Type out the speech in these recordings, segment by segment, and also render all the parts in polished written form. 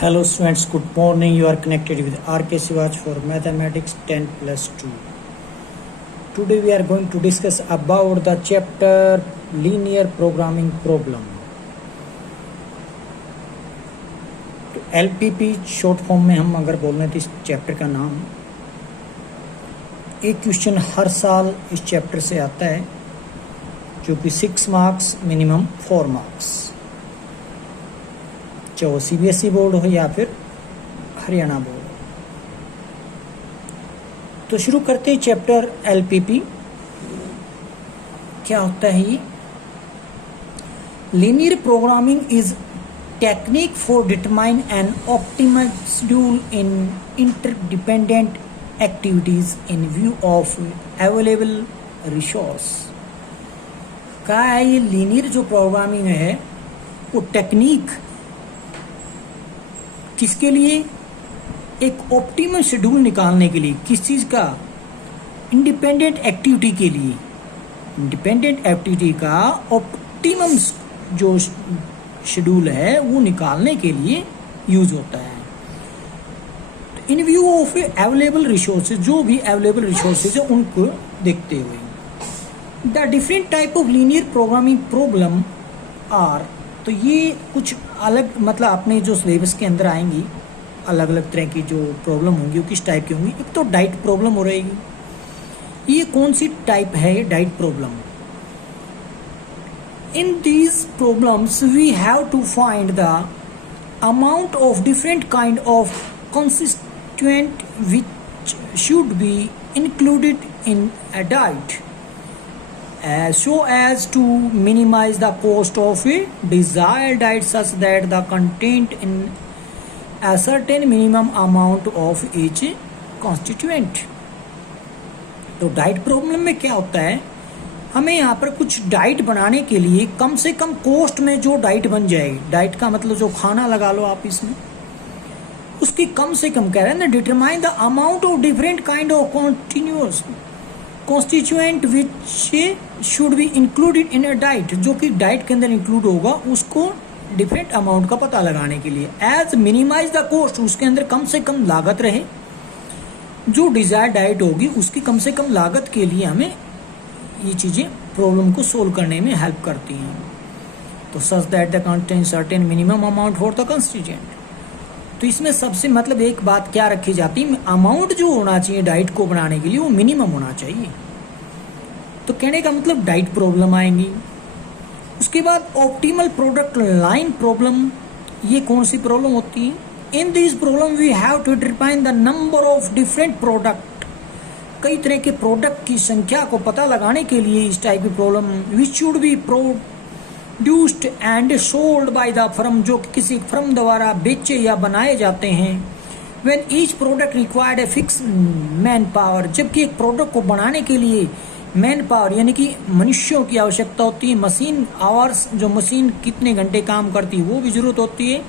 Hello students, good morning. You are connected with RK Sivaj for Mathematics 10+2. Today we are going to discuss about the chapter Linear Programming Problem. तो LPP short form में हम अगर बोल रहे थे इस chapter का नाम, एक क्वेश्चन हर साल इस चैप्टर से आता है जो कि 6 मार्क्स मिनिमम 4 मार्क्स, चाहे वो CBSE बोर्ड हो या फिर हरियाणा बोर्ड। तो शुरू करते हैं चैप्टर LPP। क्या होता है ये? Linear programming is technique for determine an optimal schedule in interdependent activities in view of available resource. क्या है ये लीनियर जो प्रोग्रामिंग है वो टेक्निक किसके लिए? एक ऑप्टिमम शेड्यूल निकालने के लिए। किस चीज का? इंडिपेंडेंट एक्टिविटी के लिए। इंडिपेंडेंट एक्टिविटी का ऑप्टिमम जो शेड्यूल है वो निकालने के लिए यूज होता है। In view of available resources, जो भी अवेलेबल रिसोर्सेज है उनको देखते हुए। The different type of linear programming problem are, तो ये कुछ अलग मतलब अपने जो सिलेबस के अंदर आएंगी अलग अलग तरह की जो प्रॉब्लम होंगी वो किस टाइप की होंगी। एक तो डाइट प्रॉब्लम हो रहेगी। ये कौन सी टाइप है? Diet problem. In these problems we have to find the amount of different kind of constituent which should be included in a diet so as to minimize the cost of a desired diet such that the content in a certain minimum amount of each constituent। तो diet problem में क्या होता है, हमें यहाँ पर कुछ diet बनाने के लिए कम से कम कॉस्ट में जो डाइट बन जाएगी, डाइट का मतलब जो खाना लगा लो आप इसमें, उसकी कम से कम कह रहे हैं ना, determine the amount of different kind of continuous constituent which should be included in a diet, जो कि डाइट के अंदर इंक्लूड होगा, उसको डिफरेंट अमाउंट का पता लगाने के लिए। एज मिनिमाइज द कॉस्ट, उसके अंदर कम से कम लागत रहे, जो डिजायर्ड डाइट होगी उसकी कम से कम लागत के लिए हमें ये चीजें प्रॉब्लम को सोल्व करने में हेल्प करती हैं। तो such that the contain certain minimum amount for the constituent. तो इसमें सबसे मतलब एक बात क्या रखी जाती है, अमाउंट जो होना चाहिए डाइट को बनाने के लिए वो मिनिमम होना चाहिए। तो कहने का मतलब डाइट प्रॉब्लम आएंगी। उसके बाद ऑप्टिमल प्रोडक्ट लाइन प्रॉब्लम। ये कौन सी प्रॉब्लम होती है? In this problem we have to define the number of different product. कई तरह के प्रोडक्ट की संख्या को पता लगाने के लिए इस टाइप की problem which should be produced and sold by the firm, जो किसी फर्म द्वारा बेचे या बनाए जाते हैं। When each product required a fix man power, जबकि एक प्रोडक्ट को बनाने के लिए मैन पावर यानी कि मनुष्यों की आवश्यकता होती है। मशीन आवर्स, जो मशीन कितने घंटे काम करती है वो भी जरूरत होती है।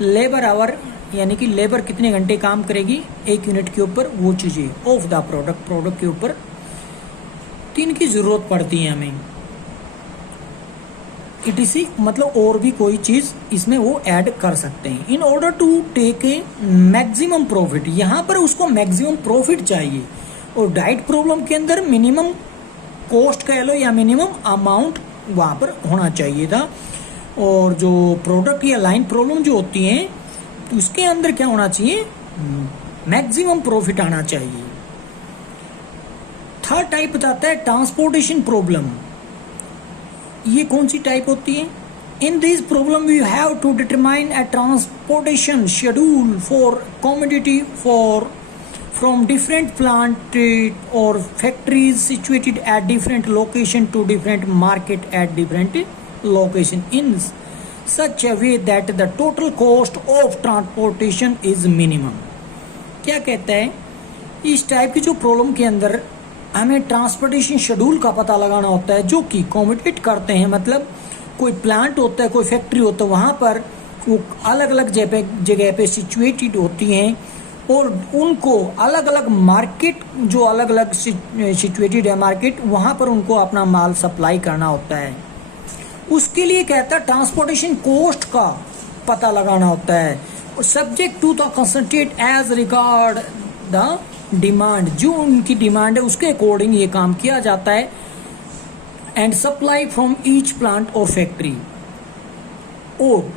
लेबर आवर यानी कि लेबर कितने घंटे काम करेगी एक यूनिट के ऊपर, वो चीजें ऑफ द प्रोडक्ट के ऊपर तीन की जरूरत पड़ती है हमें। इसी मतलब और भी कोई चीज इसमें वो ऐड कर सकते हैं। In order to take a maximum profit, यहाँ पर उसको मैक्सिमम प्रॉफिट चाहिए। और डाइट प्रॉब्लम के अंदर मिनिमम कॉस्ट कह लो या मिनिमम अमाउंट वहां पर होना चाहिए था। और जो प्रोडक्ट या लाइन प्रॉब्लम जो होती है उसके अंदर क्या होना चाहिए, मैक्सिमम प्रॉफिट आना चाहिए। थर्ड टाइप बताता है ट्रांसपोर्टेशन प्रॉब्लम। ये कौन सी टाइप होती है? In this problem we have to determine a transportation schedule for commodity for from different plant or factories situated at different location to different market at different location in such a way that the total cost of transportation is minimum। क्या कहता है, इस type की जो problem के अंदर हमें transportation schedule का पता लगाना होता है, जो कि कॉम्यूटेट करते हैं, मतलब कोई प्लांट होता है, कोई फैक्ट्री होता है, वहां पर वो अलग अलग जगह पे सिचुएटेड होती हैं और उनको अलग अलग मार्केट, जो अलग अलग सिचुएटेड है मार्केट, वहां पर उनको अपना माल सप्लाई करना होता है। उसके लिए कहता है ट्रांसपोर्टेशन कॉस्ट का पता लगाना होता है। Subject to the concentrate as regard the demand, जो उनकी डिमांड है उसके अकॉर्डिंग ये काम किया जाता है। And supply from each plant और फैक्ट्री, और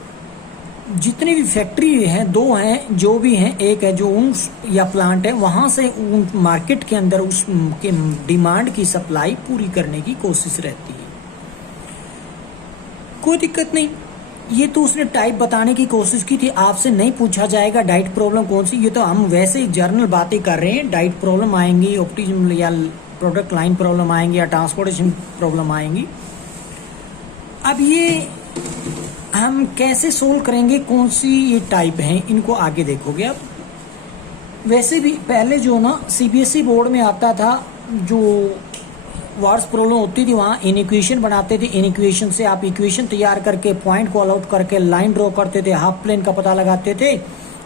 जितनी भी फैक्ट्री हैं, दो हैं जो भी हैं, एक है जो उन या प्लांट है, वहां से उन मार्केट के अंदर उसके डिमांड की सप्लाई पूरी करने की कोशिश रहती है। कोई दिक्कत नहीं, ये तो उसने टाइप बताने की कोशिश की थी, आपसे नहीं पूछा जाएगा डाइट प्रॉब्लम कौन सी, ये तो हम वैसे ही जर्नल बातें कर रहे हैं। डाइट प्रॉब्लम आएंगी, ऑप्टिज्म या प्रोडक्ट लाइन प्रॉब्लम आएंगी, या ट्रांसपोर्टेशन प्रॉब्लम आएंगी। अब ये हम कैसे सोल्व करेंगे, कौन सी ये टाइप हैं, इनको आगे देखोगे आप। वैसे भी पहले जो ना सीबीएसई बोर्ड में आता था, जो वर्ड्स प्रॉब्लम होती थी, वहाँ इनइक्वेशन बनाते थे। इनइक्वेशन से आप इक्वेशन तैयार करके पॉइंट को अलआउट करके लाइन ड्रॉ करते थे, हाफ प्लेन का पता लगाते थे।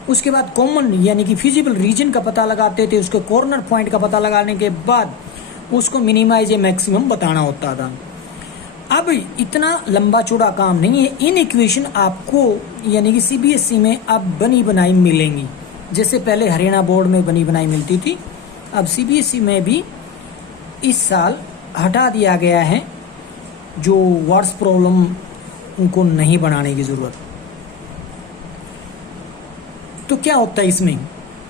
उसके बाद कॉमन यानी कि फिजिबल रीजन का पता लगाते थे। उसके कॉर्नर पॉइंट का पता लगाने के बाद उसको मिनिमाइज या मैक्सिमम बताना होता था। अब इतना लंबा चौड़ा काम नहीं है। इन इक्वेशन आपको यानी कि सीबीएसई में अब बनी बनाई मिलेंगी, जैसे पहले हरियाणा बोर्ड में बनी बनाई मिलती थी, अब सीबीएसई में भी इस साल हटा दिया गया है, जो वर्ड्स प्रॉब्लम उनको नहीं बनाने की जरूरत। तो क्या होता है इसमें,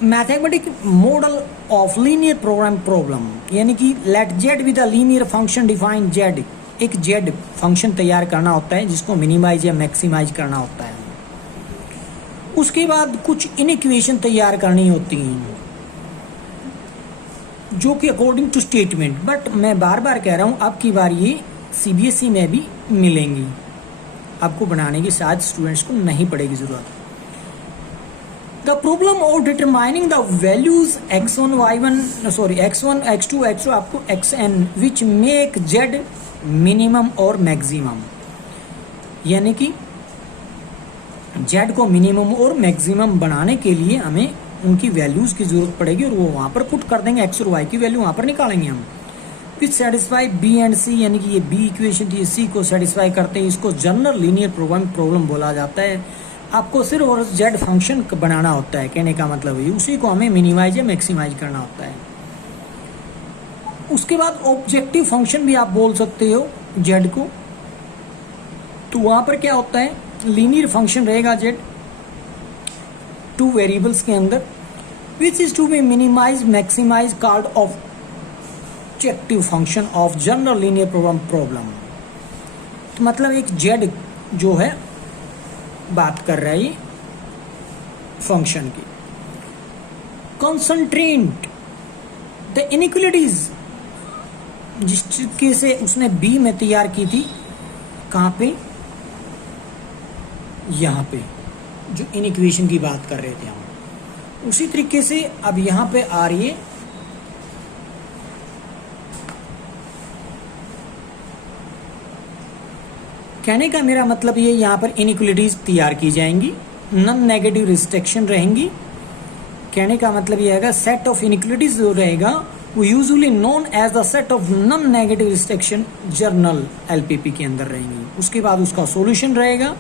mathematic model of linear program problem, यानी कि let Z with a linear function define Z, एक जेड फंक्शन तैयार करना होता है जिसको मिनिमाइज या मैक्सिमाइज करना होता है। उसके बाद कुछ इनइक्वेशन तैयार करनी होती हैं जो कि अकॉर्डिंग टू स्टेटमेंट, बट मैं बार बार कह रहा हूं अब की बार ये सीबीएसई में भी मिलेंगी, आपको बनाने की शायद स्टूडेंट्स को नहीं पड़ेगी जरूरत। The problem of determining the values x1, y1, x1, x2, x2 up to xn which make z minimum और maximum, यानी कि z को मिनिमम और मैक्सिमम बनाने के लिए हमें उनकी वैल्यूज की जरूरत पड़ेगी, और वो वहां पर पुट कर देंगे, x और y की वैल्यू वहां पर निकालेंगे हम। विच सेटिस्फाई बी एंड सी, यानी कि ये बी इक्वेशन थी, सी को सेटिस्फाई करते हैं, इसको जनरल लीनियर प्रोग्राम प्रॉब्लम बोला जाता है। आपको सिर्फ और जेड फंक्शन बनाना होता है, कहने का मतलब है उसी को हमें मिनिमाइज या मैक्सिमाइज करना होता है। उसके बाद ऑब्जेक्टिव फंक्शन भी आप बोल सकते हो जेड को, तो वहां पर क्या होता है, लीनियर फंक्शन रहेगा जेड टू वेरिएबल्स के अंदर, which is to be minimize maximize called objective function of general linear program problem. तो मतलब एक जेड जो है बात कर रहा है फंक्शन की। कंसंट्रेट द इनइक्वालिटीज, जिस तरीके से उसने बी में तैयार की थी, कहां पे, यहां पे जो इनइक्वेशन की बात कर रहे थे हम, उसी तरीके से अब यहां पे आ रही है कहने का मेरा मतलब ये, यहां पर इनइक्वालिटीज तैयार की जाएंगी, नॉन नेगेटिव रिस्ट्रिक्शन रहेंगी। कहने का मतलब ये है सेट ऑफ इनइक्वालिटीज जो रहेगा वो usually known as the set of non negative restriction general LPP के अंदर रहेंगी। उसके बाद उसका सॉल्यूशन रहेगा,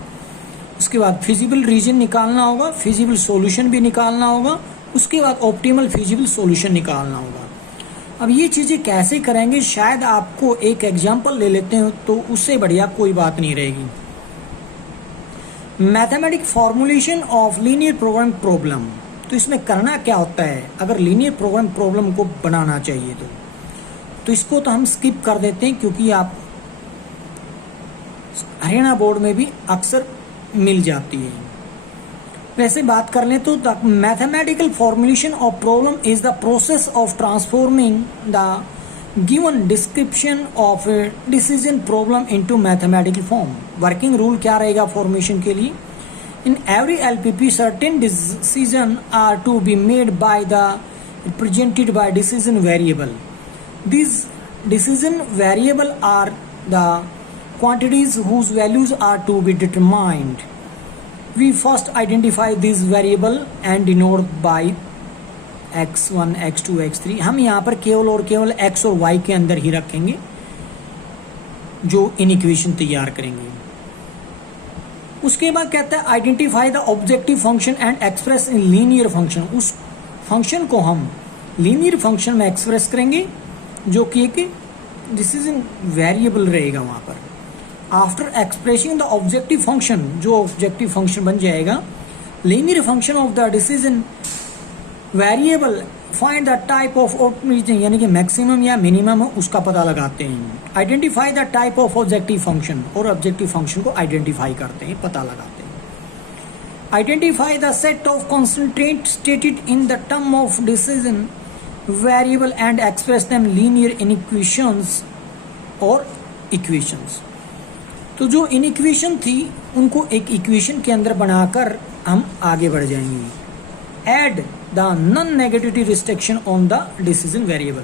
उसके बाद फिजिबल रीजन निकालना होगा, फिजिबल सॉल्यूशन भी निकालना होगा, उसके बाद ऑप्टिमल फिजिबल सॉल्यूशन निकालना होगा। अब ये चीजें कैसे करेंगे, शायद आपको एक एग्जांपल ले लेते हैं तो उससे बढ़िया कोई बात नहीं रहेगी। Mathematic formulation of linear program problem, तो इसमें करना क्या होता है, अगर लीनियर प्रोग्राम प्रॉब्लम को बनाना चाहिए तो इसको तो हम स्किप कर देते हैं, क्योंकि आप हरियाणा बोर्ड में भी अक्सर मिल जाती है। वैसे बात कर लें तो the mathematical formulation of problem is the process of transforming the given description of decision problem into mathematical form. Working rule क्या रहेगा फॉर्मेशन के लिए, in every LPP certain decision are to be made by the represented by decision variable. These decision variable are the quantities whose values are to be determined. We first identify this variable and denote by x1, x2, x3. हम यहाँ पर केवल और केवल x और y के अंदर ही रखेंगे जो इन इक्वेशन तैयार करेंगे। उसके बाद कहता है identify the objective function and express in linear function. उस फंक्शन को हम लीनियर फंक्शन में एक्सप्रेस करेंगे जो कि एक डिसीजन वेरिएबल रहेगा वहां पर। After expressing the objective function, जो ऑब्जेक्टिव फंक्शन बन जाएगा, linear function of the decision variable, find the type of optimization, यानी कि मैक्सिमम या मिनिमम उसका पता लगाते हैं। Identify the type of objective function, और ऑब्जेक्टिव फंक्शन को आइडेंटिफाई करते हैं, पता लगाते हैं। Identify the set of constraint stated in the term of decision variable and express them linear in equations और इक्वेशंस। तो जो इन इक्वेशन थी उनको एक इक्वेशन के अंदर बनाकर हम आगे बढ़ जाएंगे। Add the non negativity restriction on the decision variable.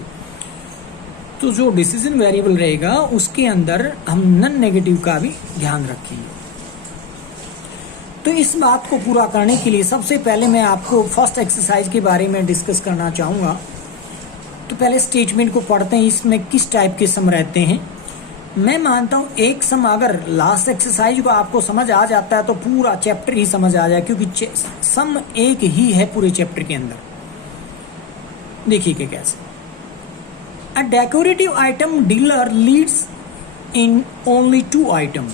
तो जो डिसीजन वेरिएबल रहेगा उसके अंदर हम नॉन नेगेटिव का भी ध्यान रखेंगे। तो इस बात को पूरा करने के लिए सबसे पहले मैं आपको फर्स्ट एक्सरसाइज के बारे में डिस्कस करना चाहूँगा। तो पहले स्टेटमेंट को पढ़ते हैं, इसमें किस टाइप के सम रहते हैं। मैं मानता हूं एक सम अगर लास्ट एक्सरसाइज को आपको समझ आ जाता है तो पूरा चैप्टर ही समझ आ जाए, क्योंकि सम एक ही है पूरे चैप्टर के अंदर। देखिए कि कैसे। A decorative item dealer leads in only 2 item.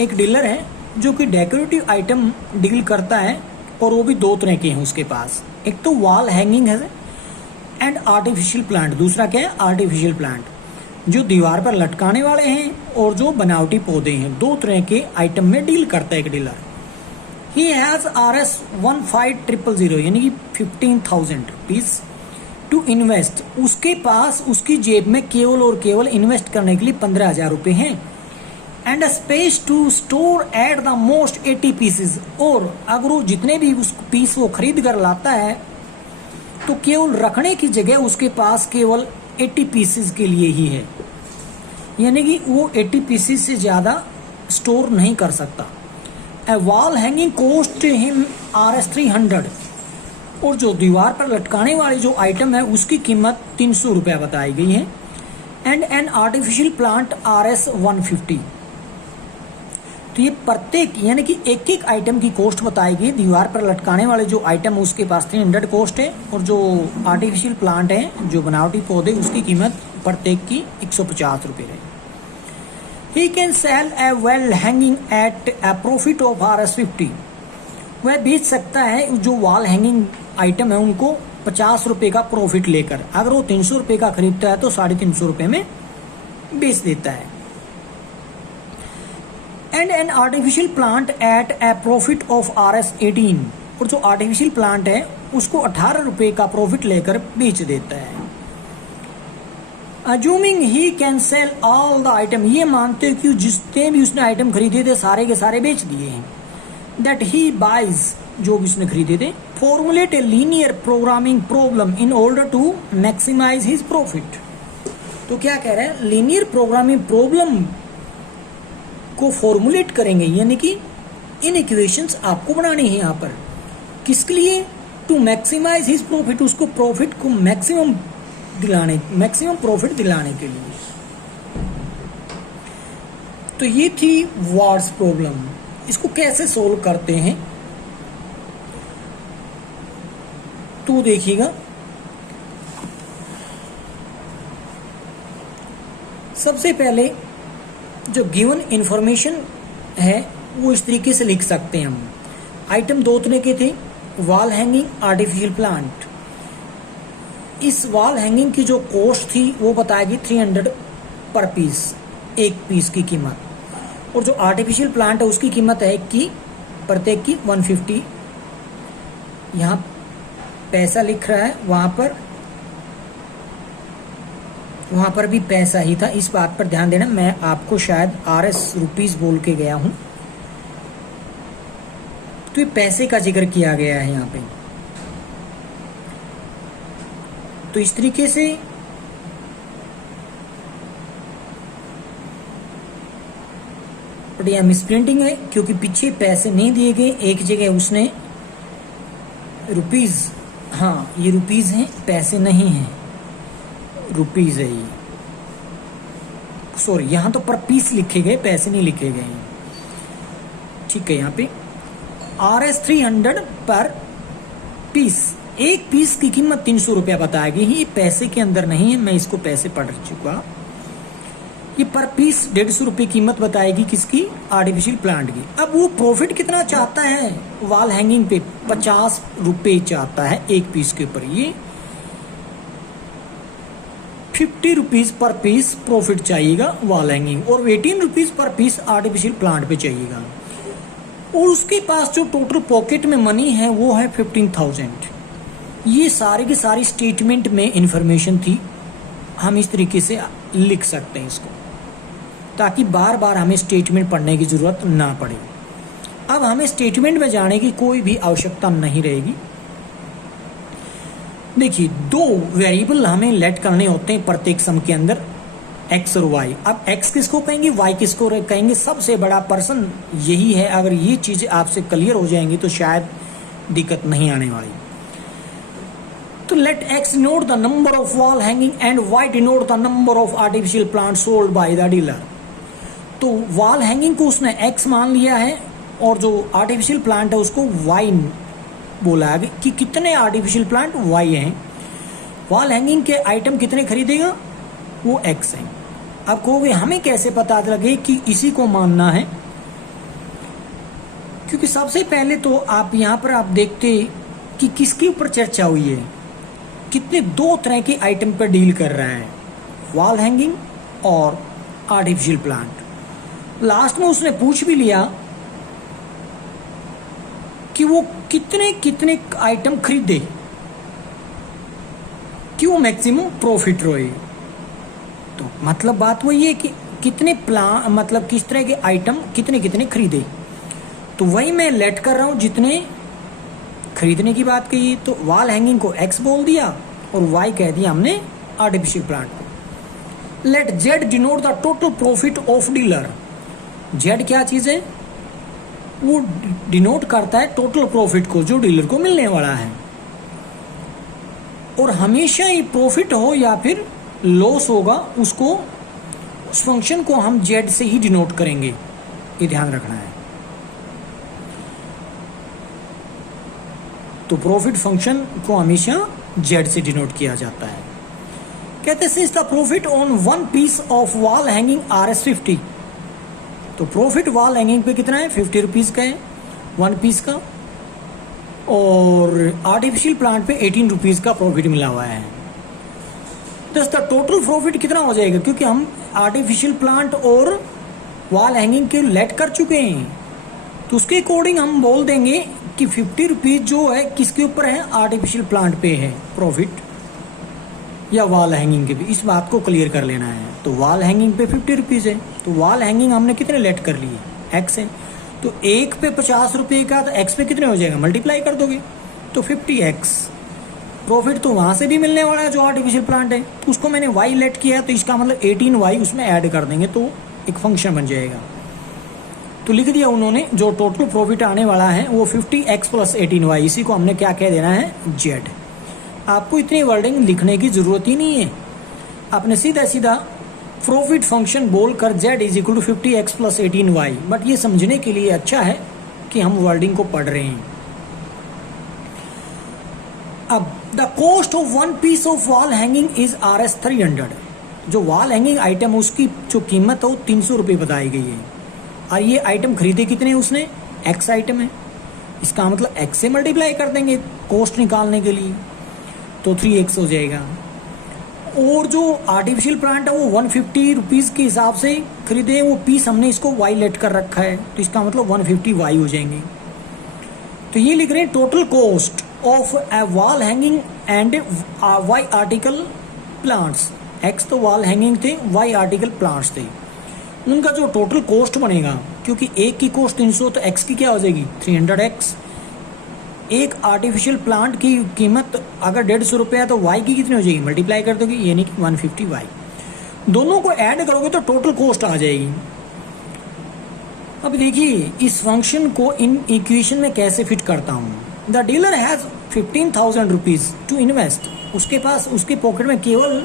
एक डीलर है जो कि डेकोरेटिव आइटम डील करता है और वो भी 2 तरह के हैं उसके पास। एक तो वॉल हैंगिंग है एंड आर्टिफिशियल प्लांट। दूसरा क्या है? आर्टिफिशियल प्लांट, जो दीवार पर लटकाने वाले हैं और जो बनावटी पौधे हैं। 2 तरह के आइटम में डील करता है एक डीलर। ही हैज RS 1500, यानी कि 15,000 रुपीज टू इन्वेस्ट। उसके पास उसकी जेब में केवल और केवल इन्वेस्ट करने के लिए 15,000 रुपए हैं। And a space to store at the most 80 pieces. और अगर वो जितने भी उस पीस वो खरीद कर लाता है तो केवल रखने की जगह उसके पास केवल 80 पीसेस के लिए ही है, यानी कि वो 80 पीसेस से ज्यादा स्टोर नहीं कर सकता। A wall hanging cost him RS 300। और जो दीवार पर लटकाने वाली जो आइटम है उसकी कीमत 300 रुपया बताई गई है। And an artificial plant RS 150। तो ये प्रत्येक यानी कि एक एक आइटम की कॉस्ट बताई गई। दीवार पर लटकाने वाले जो आइटम उसके पास 300 कॉस्ट है, और जो आर्टिफिशियल प्लांट है, जो बनावटी पौधे, उसकी कीमत प्रत्येक की 150 रुपये है। He can sell a wall hanging at a profit of RS 50। वह बेच सकता है जो वॉल हैंगिंग आइटम है उनको 50 रुपये का प्रॉफिट लेकर। अगर वो 300 रुपये का खरीदता है तो 350 रुपये में बेच देता है। And an artificial plant at a profit of RS 18। और जो आर्टिफिशियल प्लांट है उसको 18 रुपये का प्रॉफिट लेकर बेच देता है। Assuming he can cell all the item. ये मानते कि जितने भी उसने आइटम खरीदे थे सारे के सारे बेच दिए हैं। दैट ही बाइज, जो भी उसने खरीदे थे। Formulate a linear programming problem in order to maximise his profit. तो क्या कह रहे हैं? लीनियर प्रोग्रामिंग प्रॉब्लम को फॉर्मुलेट करेंगे, यानी कि इन इक्वेशंस आपको बनानी है यहाँ पर। किसके लिए? टू मैक्सिमाइज हिज प्रॉफिट, उसको प्रॉफिट को मैक्सिमम प्रॉफिट दिलाने के लिए। तो ये थी वार्स प्रॉब्लम। इसको कैसे सोल्व करते हैं तो देखिएगा। सबसे पहले जो गिवन इंफॉर्मेशन है वो इस तरीके से लिख सकते हैं हम। आइटम 2 तरह के थे, वॉल हैंगिंग, आर्टिफिशियल प्लांट। इस वॉल हैंगिंग की जो कॉस्ट थी वो बताएगी 300 पर पीस, एक पीस की कीमत। और जो आर्टिफिशियल प्लांट है उसकी कीमत है कि प्रत्येक की 150। यहाँ पैसा लिख रहा है, वहां पर भी पैसा ही था। इस बात पर ध्यान देना, मैं आपको शायद RS रुपीस बोल के गया हूं, तो ये पैसे का जिक्र किया गया है यहाँ पे। तो इस तरीके से बढ़िया मिसप्रिंटिंग है, क्योंकि पीछे पैसे नहीं दिए गए। एक जगह उसने रुपीज, हाँ ये रुपीज हैं, पैसे नहीं हैं, रुपीज है ये। सॉरी, यहां तो पर पीस लिखे गए, पैसे नहीं लिखे गए। ठीक है। यहाँ पे RS300 पर पीस, एक पीस की कीमत 300 रुपया बताया गया। ये पैसे के अंदर नहीं है, मैं इसको पैसे पढ़ चुका। ये पर पीस 150 रुपये कीमत बताएगी किसकी, आर्टिफिशियल प्लांट की। अब वो प्रॉफिट कितना चाहता है वॉल हैंगिंग पे, 50 रुपये चाहता है एक पीस के ऊपर। ये 50 रुपीज पर पीस प्रॉफिट चाहिएगा वॉल हैंगिंग, और 18 rupees per piece artificial plant पे चाहिएगा। और उसके पास जो टोटल पॉकेट में मनी है वो है 15,000। ये सारी की सारी स्टेटमेंट में इंफॉर्मेशन थी। हम इस तरीके से लिख सकते हैं इसको, ताकि बार बार हमें स्टेटमेंट पढ़ने की जरूरत ना पड़े। अब हमें स्टेटमेंट में जाने की कोई भी आवश्यकता नहीं रहेगी। देखिए, दो वेरिएबल हमें लेट करने होते हैं प्रत्येक सम के अंदर, एक्स और वाई। अब एक्स किसको कहेंगे, वाई किसको कहेंगे, सबसे बड़ा पर्सन यही है। अगर ये चीजें आपसे क्लियर हो जाएंगी तो शायद दिक्कत नहीं आने वाली। तो let x denote the number of wall hanging and y denote the number of artificial plant sold by the dealer. तो वॉल हैंगिंग को उसने एक्स मान लिया है, और जो आर्टिफिशियल प्लांट है उसको वाई बोला है कि कितने आर्टिफिशियल प्लांट वाई हैं। वॉल हैंगिंग के आइटम कितने खरीदेगा, वो एक्स है। अब कहोगे हमें कैसे पता लगे कि इसी को मानना है, क्योंकि सबसे पहले तो आप यहाँ पर आप देखते कि किसके ऊपर चर्चा हुई है, कितने दो तरह के आइटम पर डील कर रहा है, वॉल हैंगिंग और आर्टिफिशियल प्लांट। लास्ट में उसने पूछ भी लिया कि वो कितने कितने आइटम खरीदे कि वो मैक्सिमम प्रॉफिट रोए। तो मतलब बात वही है कि कितने प्लान, मतलब किस तरह के आइटम कितने कितने खरीदे। तो वही मैं लेट कर रहा हूं, जितने खरीदने की बात कही तो वॉल हैंगिंग को एक्स बोल दिया और वाई कह दिया हमने आर्टिफिशियल प्लांट को। Let z denote the total profit of dealer. Z क्या चीज है, वो डिनोट करता है टोटल प्रॉफिट को जो डीलर को मिलने वाला है। और हमेशा ही प्रॉफिट हो या फिर लॉस होगा, उसको उस फंक्शन को हम जेड से ही डिनोट करेंगे, ये ध्यान रखना है। तो प्रॉफिट फंक्शन को हमेशा जेड से डिनोट किया जाता है। कहते हैं since the profit on one piece of wall hanging RS50। तो प्रॉफिट वॉल हैंगिंग पे कितना है, 50 रुपीज का है वन पीस का, और आर्टिफिशियल प्लांट पे 18 रुपीज का प्रॉफिट मिला हुआ है। तो इसका टोटल प्रॉफिट कितना हो जाएगा, क्योंकि हम आर्टिफिशियल प्लांट और वॉल हैंगिंग के लेट कर चुके हैं, तो उसके अकॉर्डिंग हम बोल देंगे कि 50 रुपीज जो है किसके ऊपर है, आर्टिफिशियल प्लांट पे है प्रॉफिट, या वॉल हैंगिंग के भी। इस बात को क्लियर कर लेना है। तो वॉल हैंगिंग पे 50 रुपीज है, तो वॉल हैंगिंग हमने कितने लेट कर लिए, एक्स है। तो एक पे 50 रुपये का, तो एक्स पे कितने हो जाएगा, मल्टीप्लाई कर दोगे तो 50x। प्रॉफिट तो वहां से भी मिलने वाला है जो आर्टिफिशियल प्लांट है, उसको मैंने वाई लेट किया, तो इसका मतलब 18y उसमें ऐड कर देंगे तो एक फंक्शन बन जाएगा। तो लिख दिया उन्होंने, जो टोटल प्रॉफिट आने वाला है वो 50x प्लस 18y, इसी को हमने क्या कह देना है, जेड। आपको इतनी वर्डिंग लिखने की जरूरत ही नहीं है, आपने सीधा सीधा प्रॉफिट फंक्शन बोलकर z is equal to 50x plus 18y। But ये समझने के लिए अच्छा है कि हम वर्डिंग को पढ़ रहे हैं। अब the cost of one piece of wall hanging is RS300। जो वॉल हैंगिंग आइटम उसकी जो कीमत है वो 300 रुपये बताई गई है, और ये आइटम खरीदे कितने उसने, x आइटम है, इसका मतलब x से मल्टीप्लाई कर देंगे कॉस्ट निकालने के लिए, तो 3x हो जाएगा। और जो आर्टिफिशियल प्लांट है वो 150 रुपीज के हिसाब से खरीदे, वो पीस हमने इसको वाई लेट कर रखा है, तो इसका मतलब 150y हो जाएंगे। तो ये लिख रहे हैं total cost of a wall hanging and y article plants. X तो वॉल हैंगिंग थे, वाई आर्टिकल प्लांट्स थे, उनका जो टोटल कॉस्ट बनेगा, क्योंकि एक की कॉस्ट 300 तो एक्स की क्या हो जाएगी 300x। एक आर्टिफिशियल प्लांट की कीमत अगर 150 रुपये है तो वाई की कितनी हो जाएगी, मल्टीप्लाई कर दोगे, यानी कि 150y। दोनों को ऐड करोगे तो टोटल कॉस्ट आ जाएगी। अब देखिए इस फंक्शन को इन इक्वेशन में कैसे फिट करता हूँ। The dealer has 15,000 rupees to invest. उसके पास उसके पॉकेट में केवल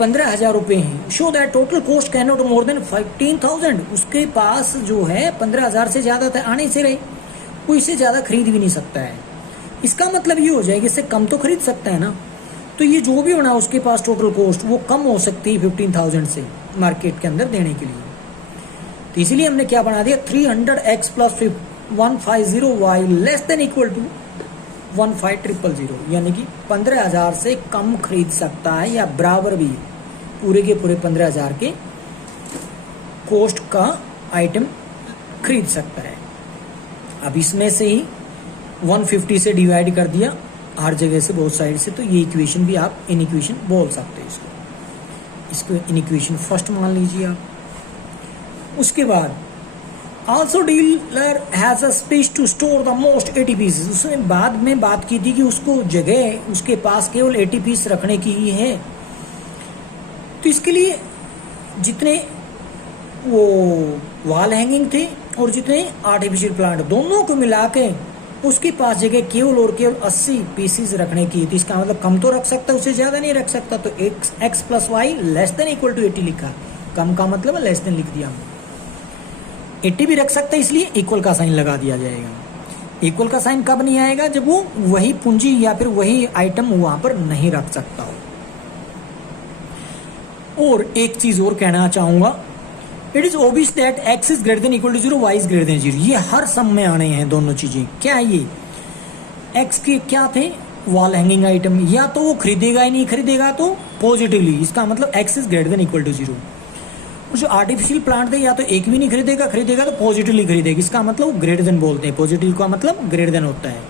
15,000 रुपये हैं। So that total cost can not more than 15,000। उसके पास जो है 15,000 से ज़्यादा था, आने से रही, वो इससे ज़्यादा खरीद भी नहीं सकता है। इसका मतलब ये हो जाएगा इससे कम तो खरीद सकता है ना, तो ये जो भी होना उसके पास टोटल कॉस्ट वो कम हो सकती है 15,000 से मार्केट के अंदर देने के लिए। तो इसीलिए हमने क्या बना दिया, 300x + 150y less than equal to 15,000, यानी कि 15,000 से कम खरीद सकता है या बराबर भी पूरे के पूरे 15,000 के कॉस्ट का आइटम खरीद सकता है। अब इसमें से ही 150 से डिवाइड कर दिया हर जगह से, बहुत साइड से, तो ये इक्वेशन भी आप इनइक्वेशन बोल सकते हैं इसको इनइक्वेशन फर्स्ट मान लीजिए आप। उसके बाद also dealer has a space to store the most 80 pieces. उसने बाद में बात की थी कि उसको जगह उसके पास केवल 80 पीस रखने की ही है, तो इसके लिए जितने वो वॉल हैंगिंग थे और जितने आर्टिफिशियल प्लांट दोनों को मिला के उसके पास जगह केवल और केवल 80 पीसीज रखने की। तो इसका मतलब कम तो रख सकता है, उससे ज्यादा नहीं रख सकता। तो x + y less than equal to 80 लिखा, कम का मतलब लेस देन लिख दिया। 80 भी रख सकता है, इसलिए इक्वल का साइन लगा दिया जाएगा। इक्वल का साइन कब नहीं आएगा, जब वो वही पूंजी या फिर वही आइटम वहां पर नहीं रख सकता हो। और एक चीज और कहना चाहूंगा, it is obvious that x is greater than equal to 0, y is greater than 0। ये हर सम में आने हैं दोनों चीजें। क्या है ये, x के क्या थे, वॉल हैंगिंग आइटम, या तो वो खरीदेगा ही नहीं, खरीदेगा तो पॉजिटिवली, इसका मतलब x is greater than equal to 0। जो आर्टिफिशियल प्लांट थे या तो एक भी नहीं खरीदेगा, खरीदेगा तो पॉजिटिवली खरीदेगा, इसका मतलब ग्रेटर देन बोलते हैं। पॉजिटिव का मतलब ग्रेटर देन होता है।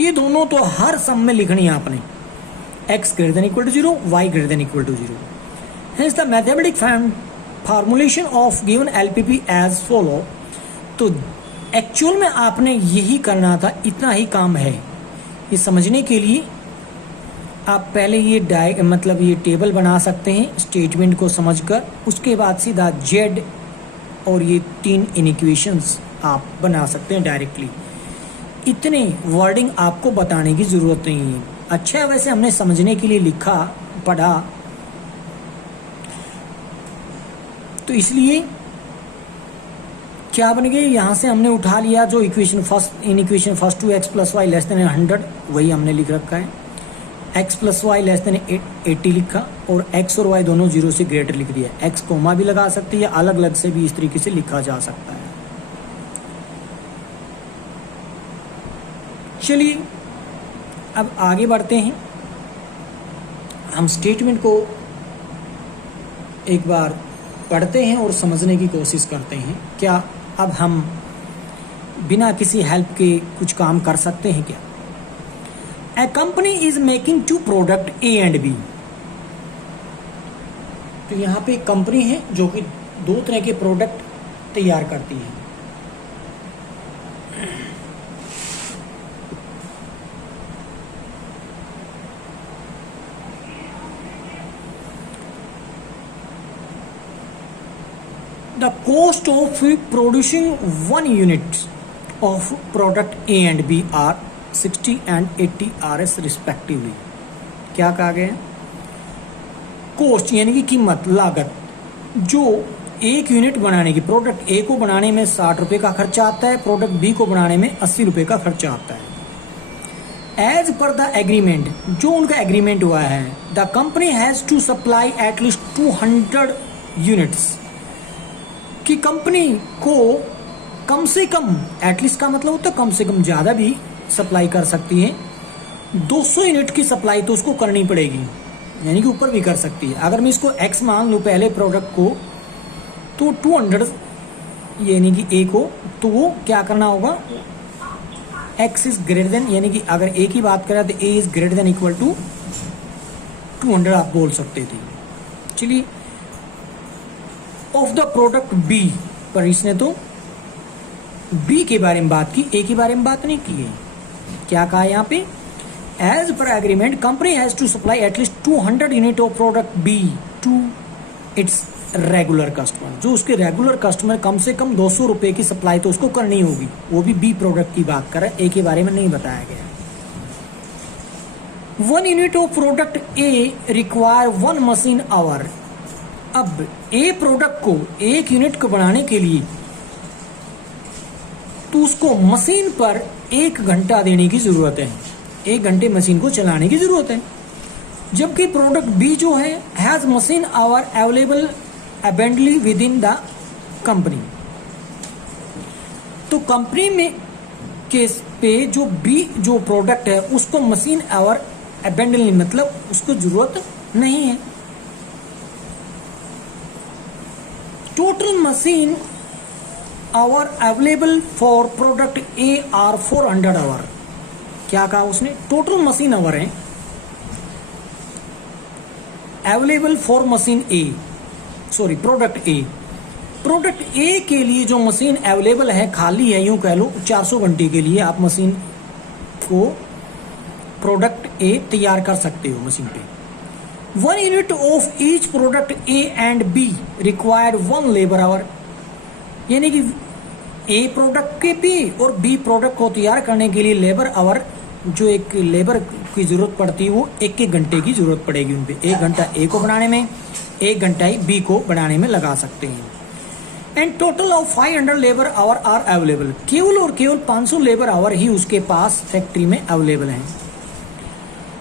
ये दोनों तो हर सम में लिखनी है आपने, x greater than equal to 0, y greater than equal to 0। Hence the mathematic formulation of given LPP as follow. तो एक्चुअल में आपने यही करना था, इतना ही काम है। ये समझने के लिए आप पहले ये मतलब ये टेबल बना सकते हैं स्टेटमेंट को समझकर, उसके बाद सीधा जेड और ये 3 इनइक्वेशंस आप बना सकते हैं डायरेक्टली। इतने वर्डिंग आपको बताने की जरूरत नहीं है। अच्छा है, वैसे हमने समझने के लिए लिखा पढ़ा, तो इसलिए क्या बन गए, यहां से हमने उठा लिया जो equation first, in equation first to x + y less than 100, वही हमने लिख रखा है। x + y लेस देन 80 लिखा, और x और y दोनों 0 से ग्रेटर लिख दिया। x कोमा भी लगा सकते हैं, अलग अलग से भी इस तरीके से लिखा जा सकता है। चलिए अब आगे बढ़ते हैं, हम स्टेटमेंट को एक बार पढ़ते हैं और समझने की कोशिश करते हैं। क्या अब हम बिना किसी हेल्प के कुछ काम कर सकते हैं क्या? A company is making 2 product A and B। तो यहां पे एक कंपनी है जो कि 2 तरह के प्रोडक्ट तैयार करती है। The cost of producing 1 unit of product A and B are 60 and 80 Rs respectively। क्या कहा गया? कॉस्ट यानी कि कीमत, लागत, जो एक यूनिट बनाने की, प्रोडक्ट ए को बनाने में 60 रुपए का खर्चा आता है, प्रोडक्ट बी को बनाने में 80 रुपए का खर्चा आता है। एज पर द एग्रीमेंट, जो उनका एग्रीमेंट हुआ है, the company has to supply at least 200 units, कि कंपनी को कम से कम, एटलीस्ट का मतलब होता है कम से कम, ज्यादा भी सप्लाई कर सकती है, 200 यूनिट की सप्लाई तो उसको करनी पड़ेगी, यानी कि ऊपर भी कर सकती है। अगर मैं इसको x मान लूँ पहले प्रोडक्ट को, तो 200 यानी कि a को, तो वो क्या करना होगा, x इज ग्रेटर देन, यानी कि अगर a की बात करें तो a is greater than equal to 200 आप बोल सकते थे। चलिए ऑफ द प्रोडक्ट B, पर इसने तो B के बारे में बात की, A के बारे में बात नहीं की है। क्या कहा यहाँ पे, एज पर agreement company has to supply at least 200 unit of product B to its regular customer. जो उसके रेगुलर कस्टमर, कम से कम 200 रुपए की सप्लाई तो उसको करनी होगी। वो भी B प्रोडक्ट की बात कर रहा है, A के बारे में नहीं बताया गया। 1 unit of product A require 1 machine our. अब ए प्रोडक्ट को 1 यूनिट को बनाने के लिए तो उसको मशीन पर 1 घंटा देने की जरूरत है, 1 घंटे मशीन को चलाने की जरूरत है। जबकि प्रोडक्ट बी जो है has machine hour available abundantly within the द कंपनी। तो कंपनी में केस पे जो बी जो प्रोडक्ट है उसको मशीन आवर अबेंडली मतलब उसको जरूरत नहीं है। Total machine hour available for product A are 400 hour. क्या कहा उसने? टोटल मशीन आवर है available for machine A, sorry product A. Product A के लिए जो मशीन अवेलेबल है खाली है, यूं कह लो 400 घंटे के लिए आप मशीन को प्रोडक्ट ए तैयार कर सकते हो मशीन पे। 1 unit of each product A and be required 1 labour our. यानी कि ए प्रोडक्ट के भी और बी प्रोडक्ट को तैयार करने के लिए लेबर आवर, जो एक लेबर की जरूरत पड़ती है वो 1 घंटे की जरूरत पड़ेगी उन पे। 1 घंटा ए को बनाने में, 1 घंटा ही बी को बनाने में लगा सकते हैं। And total of 500 labour hour are available. केवल और केवल 500 लेबर आवर ही उसके पास फैक्ट्री में अवेलेबल है।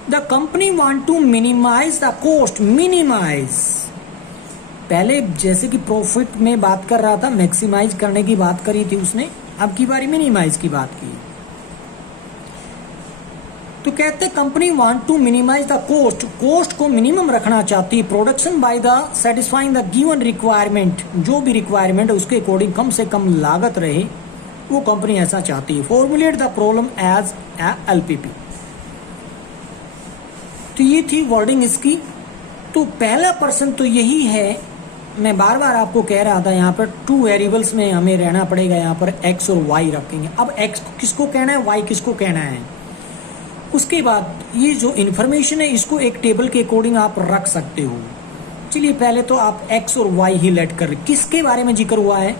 The company want to minimise the cost. Minimise, पहले जैसे कि प्रॉफिट में बात कर रहा था, मैक्सिमाइज करने की बात करी थी उसने, अब की बारी मिनिमाइज की बात की। तो कहते company want to minimise the cost, cost को मिनिमम रखना चाहती है। Production by the satisfying the given requirement, जो भी रिक्वायरमेंट है उसके अकॉर्डिंग कम से कम लागत रहे, वो कंपनी ऐसा चाहती है। Formulate the problem as LPP. तो ये थी वर्डिंग इसकी। तो पहला पर्सन तो यही है, मैं बार बार आपको कह रहा था यहाँ पर 2 वेरिएबल्स में हमें रहना पड़ेगा। यहाँ पर x और y रखेंगे। अब x किसको कहना है, y किसको कहना है। उसके बाद ये जो इन्फॉर्मेशन है इसको एक टेबल के अकॉर्डिंग आप रख सकते हो। चलिए पहले तो आप x और y ही लेट कर, किसके बारे में जिक्र हुआ है,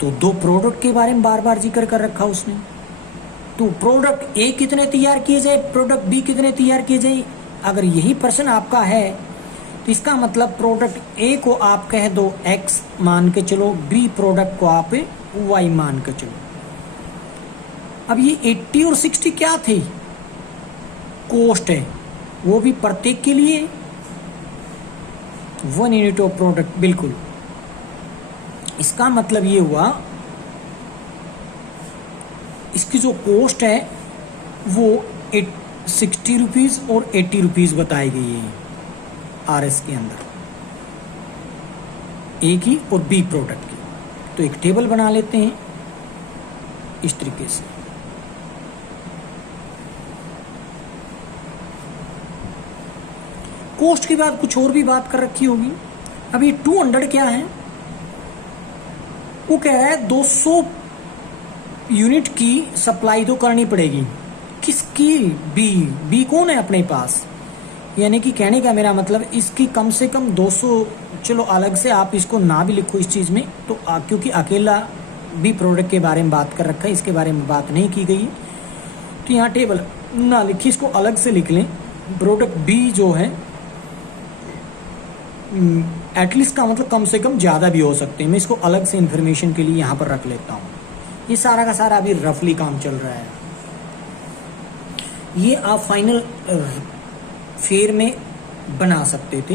तो 2 प्रोडक्ट के बारे में बार बार जिक्र कर रखा उसने। तो प्रोडक्ट ए कितने तैयार किए जाए, प्रोडक्ट बी कितने तैयार किए जाए। अगर यही प्रश्न आपका है तो इसका मतलब प्रोडक्ट ए को आप कह दो x मान के चलो, बी प्रोडक्ट को आप y मान के चलो। अब ये 80 और 60 क्या थे, कॉस्ट है, वो भी प्रत्येक के लिए 1 यूनिट ऑफ प्रोडक्ट। बिल्कुल, इसका मतलब ये हुआ इसकी जो कॉस्ट है वो 60 रुपीज और 80 रुपीज बताई गई है आरएस के अंदर, ए की और बी प्रोडक्ट की। तो एक टेबल बना लेते हैं इस तरीके से। कॉस्ट के बाद कुछ और भी बात कर रखी होगी। अब ये 200 क्या है, वो कह रहा है 200 यूनिट की सप्लाई तो करनी पड़ेगी। किसकी? बी कौन है अपने पास, यानी कि कहने का मेरा मतलब इसकी कम से कम 200, चलो अलग से आप इसको ना भी लिखो इस चीज़ में, तो क्योंकि अकेला बी प्रोडक्ट के बारे में बात कर रखा है, इसके बारे में बात नहीं की गई, तो यहाँ टेबल ना लिखिए, इसको अलग से लिख लें। प्रोडक्ट बी जो है एटलीस्ट का मतलब कम से कम ज़्यादा भी हो सकते हैं, मैं इसको अलग से इन्फॉर्मेशन के लिए यहाँ पर रख लेता हूँ। ये सारा का सारा अभी रफली काम चल रहा है, ये आप फाइनल फेयर में बना सकते थे।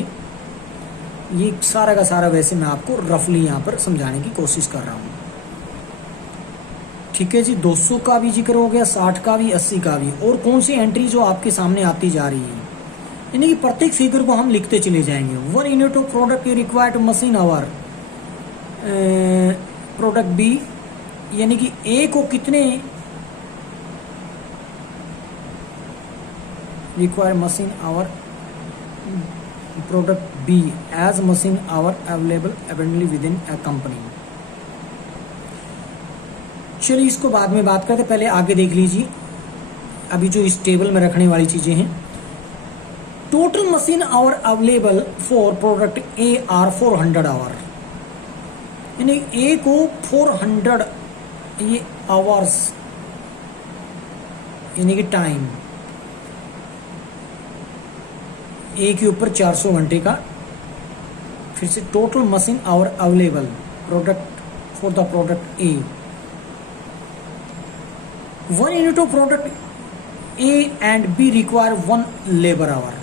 ये सारा का सारा वैसे मैं आपको रफली यहाँ पर समझाने की कोशिश कर रहा हूँ। ठीक है जी, 200 का भी जिक्र हो गया, 60 का भी, 80 का भी। और कौन सी एंट्री जो आपके सामने आती जा रही है, यानी कि प्रत्येक फिगर को हम लिखते चले जाएंगे। 1 unit of product required machine hour, product B, यानी कि ए को कितने require machine hour, product B as machine hour available abundantly within a अ कंपनी। चलिए इसको बाद में बात करते, पहले आगे देख लीजिए अभी जो इस टेबल में रखने वाली चीजें हैं। Total machine hour available for product A are 400 hour, यानी ए को 400 ये आवर्स यानी कि टाइम ए के ऊपर 400 घंटे का, फिर से total machine hour available product for the product A, 1 unit of product A and be require 1 labour our.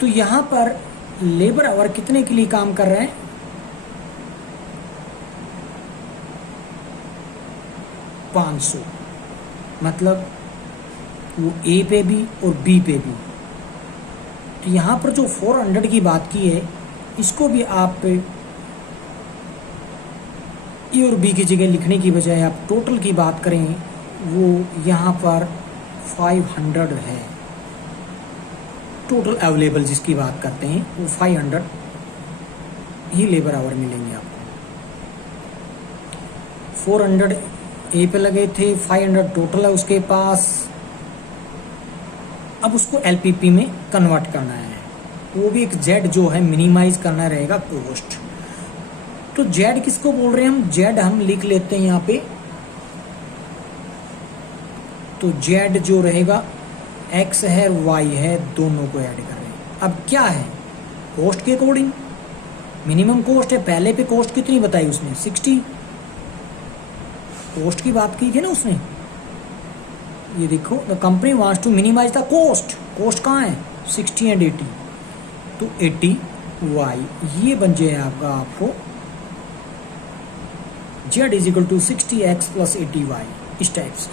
तो यहां पर लेबर आवर कितने के लिए काम कर रहे हैं? 500, मतलब वो ए पे भी और बी पे भी। तो यहां पर जो 400 की बात की है, इसको भी आप ए और बी की जगह लिखने की बजाय आप टोटल की बात करें, वो यहाँ पर 500 है। टोटल अवेलेबल जिसकी बात करते हैं वो 500 ही लेबर आवर मिलेंगे आपको। 400 ए पे लगे थे, 500 टोटल है उसके पास। अब उसको एलपीपी में कन्वर्ट करना है, वो भी एक जेड जो है मिनिमाइज करना रहेगा कॉस्ट। तो जेड किसको बोल रहे हैं हम? जेड हम लिख लेते हैं यहाँ पे। तो जेड जो रहेगा एक्स है वाई है, दोनों को ऐड कर रहे हैं। अब क्या है? कॉस्ट के अकॉर्डिंग मिनिमम कॉस्ट है। पहले पे कॉस्ट कितनी बताई उसने? 60 कॉस्ट की बात की थी ना उसने। ये देखो, the company wants to minimise the cost. Cost कहाँ है? 60 एंड 80। तो 80 वाई ये बन जाएगा आपको z is equal to 60x plus 80y। इस टाइप से,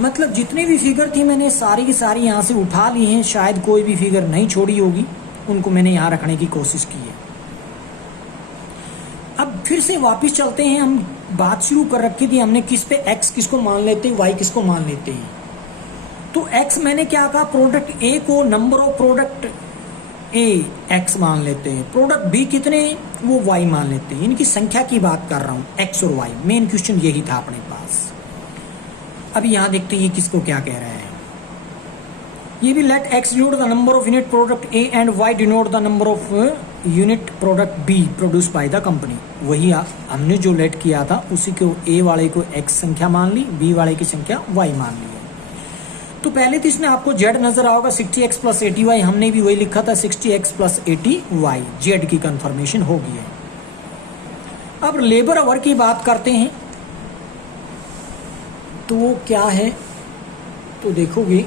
मतलब जितनी भी फिगर थी मैंने सारी की सारी यहाँ से उठा ली हैं। शायद कोई भी फिगर नहीं छोड़ी होगी, उनको मैंने यहाँ रखने की कोशिश की है। अब फिर से वापस चलते हैं। हम बात शुरू कर रखी थी हमने किस पे, x किसको मान लेते हैं, y किसको मान लेते हैं। तो x मैंने क्या कहा? प्रोडक्ट ए को number of product A x मान लेते हैं, प्रोडक्ट बी कितने वो y मान लेते हैं। इनकी संख्या की बात कर रहा हूं, x और y। मेन क्वेश्चन यही था अपने पास। अब यहां देखते हैं ये किसको क्या कह रहा है। ये भी let x denote the number of unit product A and y denote the number of unit product B produce by the company. वही हमने जो लेट किया था उसी को ए वाले को x संख्या मान ली, बी वाले की संख्या y मान ली है। तो पहले तो इसमें आपको z नजर आओगा 60x प्लस 80y। हमने भी वही लिखा था 60x प्लस 80y। z की कंफर्मेशन हो गई है। अब लेबर आवर की बात करते हैं तो वो क्या है, तो देखोगे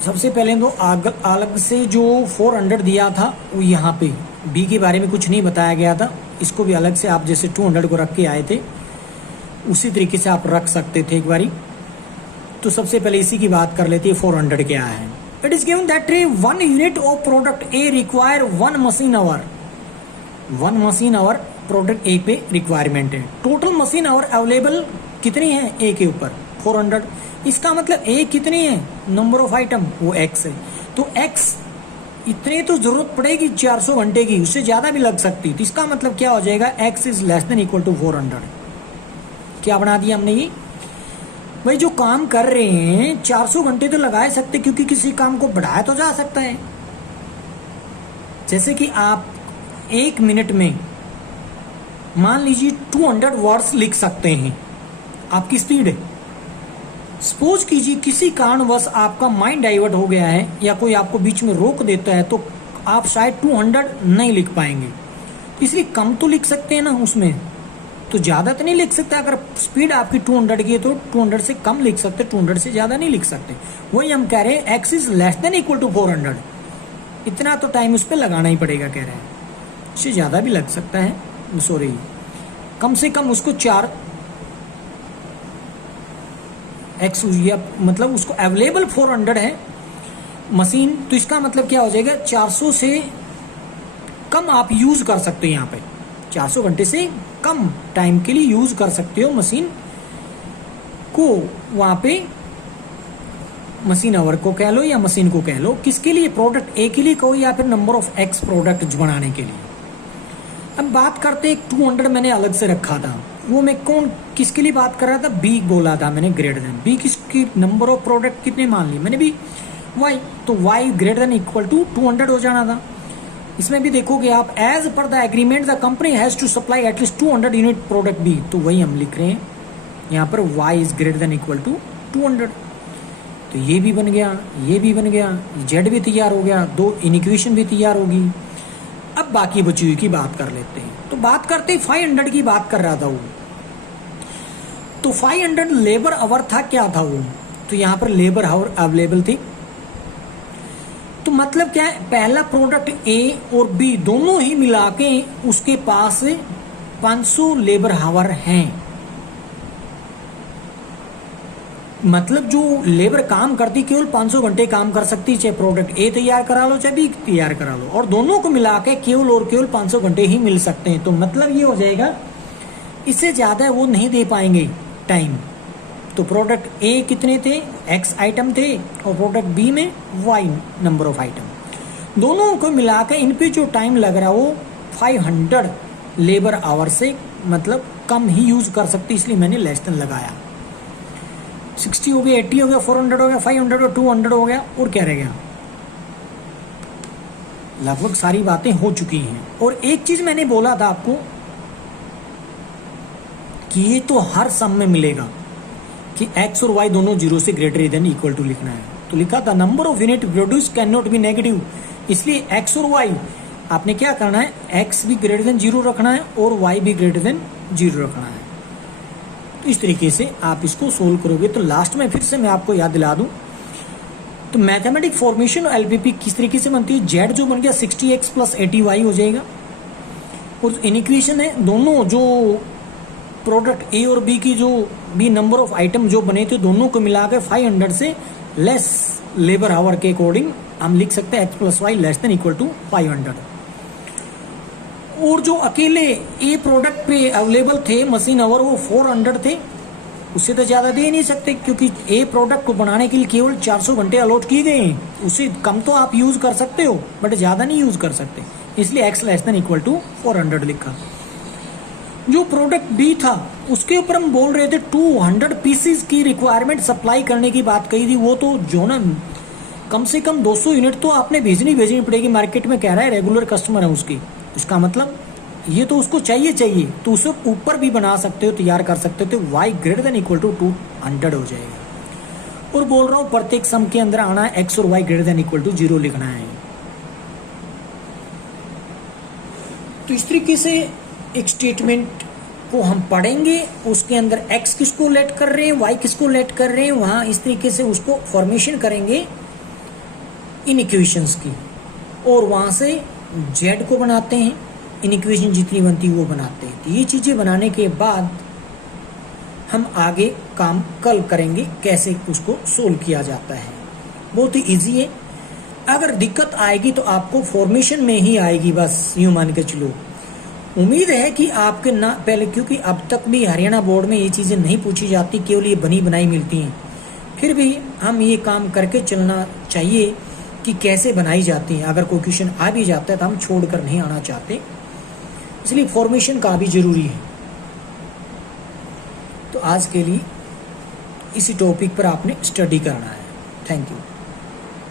सबसे पहले तो अलग से जो 400 दिया था वो यहाँ पे बी के बारे में कुछ नहीं बताया गया था। इसको भी अलग से आप जैसे 200 को रख के आए थे उसी तरीके से आप रख सकते थे एक बारी। तो सबसे पहले इसी की बात कर लेते हैं। 400 क्या है? It is given that 1 unit of product A require 1 machine our. 1 machine hour product ए पे रिक्वायरमेंट है। टोटल मशीन आवर अवेलेबल कितनी है ए के ऊपर? 400। इसका मतलब ए कितनी है? नंबर ऑफ आइटम वो x है। तो x इतने तो जरूरत पड़ेगी 400 घंटे की, उससे ज्यादा भी लग सकती। तो इसका मतलब क्या हो जाएगा? x is less than equal to 400। क्या बना दिया हमने ये? भाई जो काम कर रहे हैं 400 घंटे तो लगा सकते, क्योंकि किसी काम को बढ़ाया तो जा सकता है। जैसे कि आप 1 मिनट में मान लीजिए 200 वर्ड्स लिख सकते हैं, आपकी स्पीड है। सपोज कीजिए किसी कारणवश आपका माइंड डाइवर्ट हो गया है या कोई आपको बीच में रोक देता है, तो आप शायद 200 नहीं लिख पाएंगे। इसलिए कम तो लिख सकते हैं ना, उसमें तो ज्यादा तो नहीं लिख सकते। अगर स्पीड आपकी 200 की है तो 200 से कम लिख सकते, 200 से ज्यादा नहीं लिख सकते। वही हम कह रहे हैं x is less than equal to 400। इतना तो टाइम उस पर लगाना ही पड़ेगा, कह रहे हैं। इससे ज्यादा भी लग सकता है, सॉरी कम से कम उसको 4 x या मतलब उसको अवेलेबल 400 है मशीन। तो इसका मतलब क्या हो जाएगा? 400 से कम आप यूज कर सकते हो। यहाँ पे 400 घंटे से कम टाइम के लिए यूज कर सकते हो मशीन को। वहां पे मशीन आवर को कह लो या मशीन को कह लो। किसके लिए? प्रोडक्ट ए के लिए कहो या फिर नंबर ऑफ एक्स प्रोडक्ट बनाने के लिए। अब बात करते हैं 200 मैंने अलग से रखा था, वो मैं किसके लिए बात कर रहा था? बी बोला था मैंने ग्रेटर देन। बी किसकी नंबर ऑफ प्रोडक्ट कितने मान ली मैंने? भी वाई। तो y greater than equal to 200 हो जाना था। इसमें भी देखोगे आप, एज पर the agreement the company has to supply at least 200 unit product B, तो वही हम लिख रहे हैं यहाँ पर y is greater than equal to 200। तो ये भी बन गया, ये भी बन गया, z भी तैयार हो गया, दो इनिक्वेशन भी तैयार होगी। अब बाकी बची हुई की बात कर लेते हैं। तो बात करते 500 की बात कर रहा था वो, तो 500 लेबर आवर था, क्या था वो, तो यहाँ पर लेबर आवर अवेलेबल थी। तो मतलब क्या है, पहला प्रोडक्ट ए और बी दोनों ही मिला के उसके पास 500 लेबर आवर हैं। मतलब जो लेबर काम करती केवल 500 घंटे काम कर सकती, चाहे प्रोडक्ट ए तैयार करा लो चाहे बी तैयार करा लो, और दोनों को मिला के केवल और केवल 500 घंटे ही मिल सकते हैं। तो मतलब ये हो जाएगा इससे ज्यादा वो नहीं दे पाएंगे टाइम। तो प्रोडक्ट ए कितने थे, एक्स आइटम थे, और प्रोडक्ट बी में वाई नंबर ऑफ आइटम, दोनों को मिला के इन पे जो टाइम लग रहा है वो 500 लेबर आवर से मतलब कम ही यूज कर सकती, इसलिए मैंने लेस देन लगाया। 60 हो गया, 80 हो गया, 400 हो गया, 500 और 200 हो गया, और क्या रह गया, लगभग सारी बातें हो चुकी हैं। और एक चीज मैंने बोला था आपको कि ये तो हर सम में मिलेगा कि x और y दोनों 0 से ग्रेटर देन इक्वल टू लिखना है। तो लिखा था number of unit produce can not be negative, इसलिए x और y आपने क्या करना है, x भी ग्रेटर देन 0 रखना है और y भी ग्रेटर देन 0 रखना है। तो इस तरीके से आप इसको सोल्व करोगे। तो लास्ट में फिर से मैं आपको याद दिला दूं, तो मैथमेटिक फॉर्मेशन और एलपीपी किस तरीके से बनती है, z जो बन गया 60x प्लस 80y हो जाएगा, और इनिक्वेशन है दोनों जो प्रोडक्ट ए और बी की जो भी नंबर ऑफ आइटम जो बने थे दोनों को मिला के 500 से लेस लेबर आवर के अकॉर्डिंग हम लिख सकते हैं x plus y less than equal to 500। और जो अकेले ए प्रोडक्ट पे अवेलेबल थे मशीन आवर वो 400 थे, उससे तो ज्यादा दे नहीं सकते क्योंकि ए प्रोडक्ट को बनाने के लिए केवल 400 घंटे अलॉट किए गए हैं, उससे कम तो आप यूज कर सकते हो बट ज्यादा नहीं यूज कर सकते, इसलिए x less than equal to 400 लिखा। जो प्रोडक्ट बी था उसके ऊपर हम बोल रहे थे 200 पीसीज की रिक्वायरमेंट सप्लाई करने की बात कही थी, वो तो जो ना कम से कम 200 यूनिट तो आपने भेजनी पड़ेगी मार्केट में, कह रहा है रेगुलर कस्टमर है उसकी, इसका मतलब ये तो उसको चाहिए, तो उसे ऊपर भी बना सकते हो, तैयार कर सकते हो, तो y greater than equal to 200 हो जाएगा। और बोल रहा हूं प्रत्येक सम के अंदर आना है x और y greater than equal to 0 लिखना है। तो इस तरीके से एक स्टेटमेंट को हम पढ़ेंगे, उसके अंदर x किसको लेट कर रहे हैं, y किसको लेट कर रहे हैं, वहां इस तरीके से उसको फॉर्मेशन करेंगे इन इक्वेशंस की, और वहां से z को बनाते हैं, इन इक्वेशन जितनी बनती है वो बनाते हैं। तो ये चीजें बनाने के बाद हम आगे काम कल करेंगे कैसे उसको सोल्व किया जाता है, बहुत ही इजी है। अगर दिक्कत आएगी तो आपको फॉर्मेशन में ही आएगी, बस यूं मान के चलो। उम्मीद है कि आपके ना पहले, क्योंकि अब तक भी हरियाणा बोर्ड में ये चीजें नहीं पूछी जाती, केवल ये बनी बनाई मिलती हैं, फिर भी हम ये काम करके चलना चाहिए कि कैसे बनाई जाती हैं। अगर कोई क्वेश्चन आ भी जाता है तो हम छोड़कर नहीं आना चाहते, इसलिए फॉर्मेशन का भी जरूरी है। तो आज के लिए इसी टॉपिक पर आपने स्टडी करना है। Thank you.